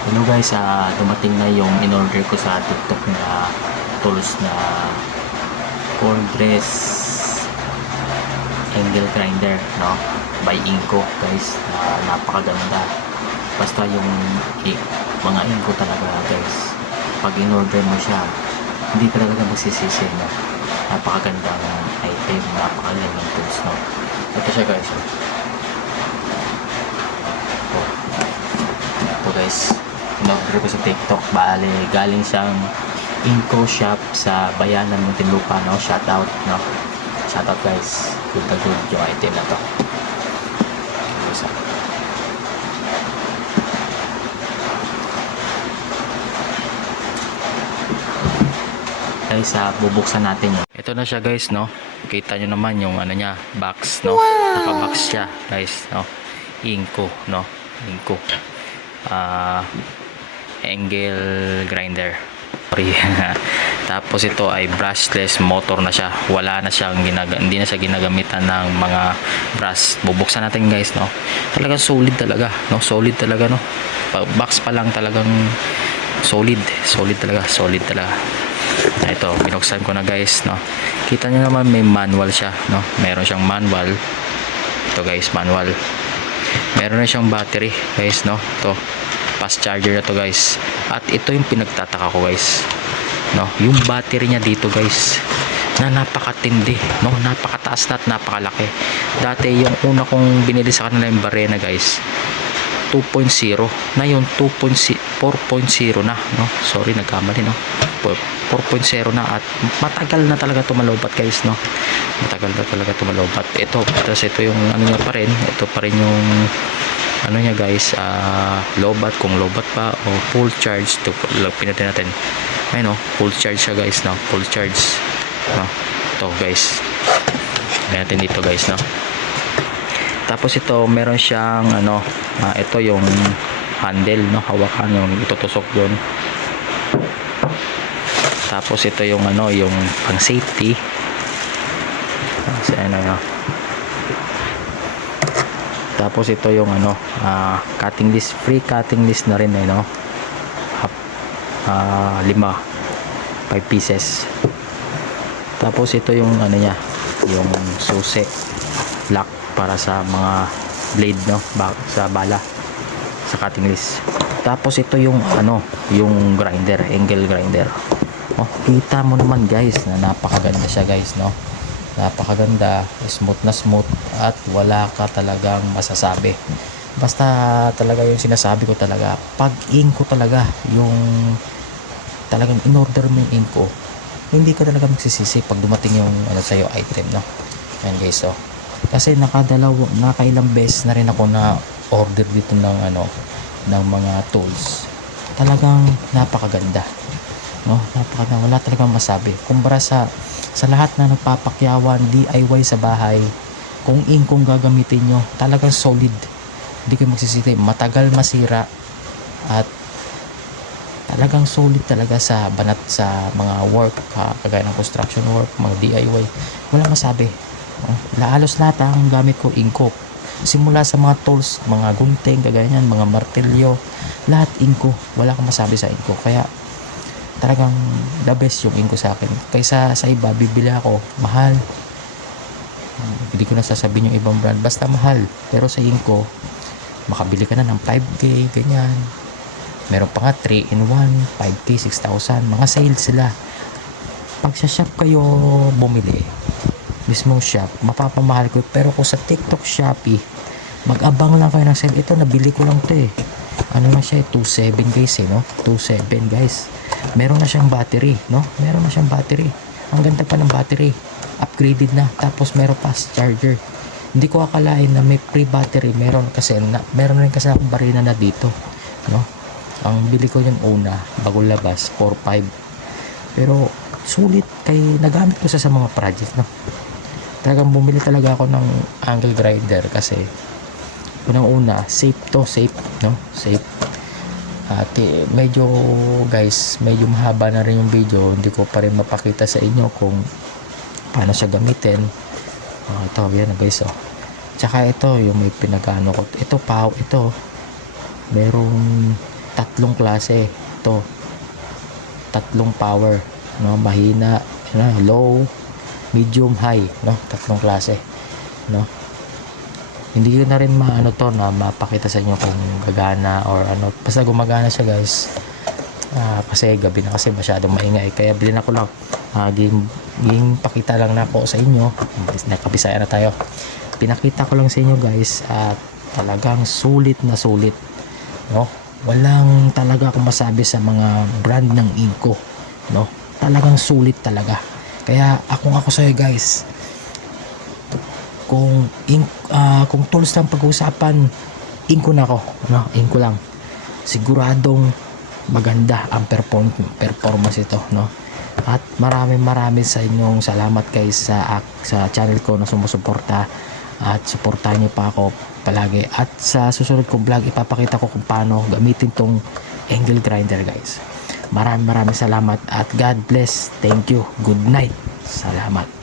Hello guys, dumating na yung in-order ko sa TikTok na tools na cordless angle grinder, no? By Inco guys, napakaganda. Basta yung mga Inco talaga guys, pag in-order mo siya, hindi talaga magsisisi, no? Napakagandang item, napakagandang tools, no? Ito siya guys, ito guys, in-order ko sa TikTok. Bale, galing siyang Inco shop sa Bayanan Muntinlupa, no? Shoutout, no? Shoutout guys, good na good yung item na to. Guys, bubuksan natin yun. Ito na siya guys, no? Kita nyo naman yung ano niya, box, no? Naka-box siya guys, no? Inco, no? Inco angle grinder. Sorry. Tapos ito ay brushless motor na siya. Wala na siyang hindi na siya ginagamitan ng mga brush. Bubuksan natin guys, no? Talagang solid talaga, no? Solid talaga, no? Box pa lang talagang solid talaga, solid talaga. Ito, binuksan ko na guys, no? Kita nyo naman may manual siya, no? Meron siyang manual. Ito guys, manual. Meron na siyang battery guys, no? Ito, fast charger na to guys. At ito yung pinagtataka ko guys, no? Yung battery niya dito guys, na napakatindi, no? Napakataas na at napakalaki. Dati yung una kong binili sa kanila yung Barena guys, 2.0 na, yung 4.0 na, no? Sorry, nagkamali, no? 4.0 na at matagal na talaga tumalobat guys, no? Matagal na talaga tumalobat. Ito, tapos ito yung ano niya pa rin, ito pa rin yung ano niya guys, lobat, kung lobat pa o full charge. Ito, pinutin natin. Ayun, no? Full charge siya guys, no? Full charge, no? Ito guys, ayan natin dito guys, no? Tapos ito, meron siyang ano, ito yung handle, no? Hawakan yung itutusok doon. Tapos ito yung ano, yung pang safety. Ano yun. Tapos ito yung ano, cutting list, free cutting list na rin, no? 5 pieces. Tapos ito yung ano niya, yung susi, lock para sa mga blade, no? Sa bala, sa cutting list. Tapos ito yung ano, yung grinder, angle grinder. Oh, kita mo naman guys na napakaganda siya guys, no? Napakaganda, smooth na smooth at wala ka talagang masasabi. Basta talaga yung sinasabi ko talaga, pag Inco talaga yung talagang in-order mo yung Inco, hindi ka talaga magsisisi pag dumating yung ano sa'yo item, no? Ayan guys, oh. Kasi nakailang beses na rin ako na order dito ng ano, ng mga tools. Talagang napakaganda, no? Napakaganda, wala talagang masabi. Kumpara sa lahat na nagpapakyawan DIY sa bahay, kung Incong gagamitin nyo, talagang solid, hindi kayo magsisisi. Matagal masira at talagang solid talaga sa banat, sa mga work, kagaya ng construction work, mga DIY, wala masabi. Halos lahat ang gamit ko Inco, simula sa mga tools, mga gunting, kagaya yan, mga martilyo, lahat Inco, wala akong masabi sa Inco. Kaya talagang the best yung Inco sa akin. Kaysa sa iba, bibili ako mahal, hindi ko na sasabihin yung ibang brand, basta mahal. Pero sa Inco, makabili ka na ng 5K, ganyan. Meron pa nga 3-in-1, 5K, 6,000, mga sales sila. Pag sa shop kayo bumili, mismong shop, mapapamahal ko. Pero kung sa TikTok, Shopee, mag-abang lang kayo ng sale. Ito, nabili ko lang to eh. Ano na siya, 2.7 guys, eh, no? 2.7 guys. Meron na siyang battery, no? Meron na siyang battery. Ang ganda pa ng battery. Upgraded na. Tapos meron fast charger. Hindi ko akalain na may free battery. Meron rin kasi akong Barena na dito, no? Ang bili ko yung una, bago labas, 4.5. Pero sulit, kay nagamit ko sa mga project, no? Talagang bumili talaga ako ng angle grinder kasi unang-una, safe to, safe, no? Safe. At medyo guys, medyo mahaba na rin yung video, hindi ko pa rin mapakita sa inyo kung paano siya gamitin. Ito, yan guys, oh. Tsaka ito, yung may pinagano ko. Ito, merong tatlong klase ito, tatlong power, no, mahina, low, medium, high, no, tatlong klase, no. Hindi ko na rin maano to na mapakita sa inyo kung gagana or ano, basta gumagana siya guys. Kasi gabi na, kasi masyadong maingay, kaya bilhin ako lang, ging pakita lang na ako sa inyo, nakabisaya na tayo, pinakita ko lang sa inyo guys, at talagang sulit na sulit, no. Walang talaga akong masabi sa mga brand ng Inco, no, talagang sulit talaga. Kaya kung ako sa'yo guys, kung tools lang pag-uusapan, Inco na ako, no, Inco lang, siguradong maganda ang performance ito, no. At maraming sa inyong salamat guys sa channel ko na sumusuporta, at suportahan niyo pa ako palagi, at sa susunod kong vlog ipapakita ko kung paano gamitin tong angle grinder guys. Maraming salamat at God bless. Thank you, good night, salamat.